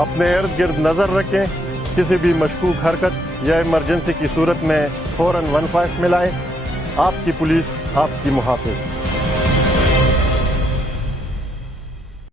अपने इर्द गिर्द नजर रखें, किसी भी मशकूक हरकत या इमरजेंसी की सूरत में फौरन 15 मिलाएं। आपकी पुलिस आपकी मुहाफिज।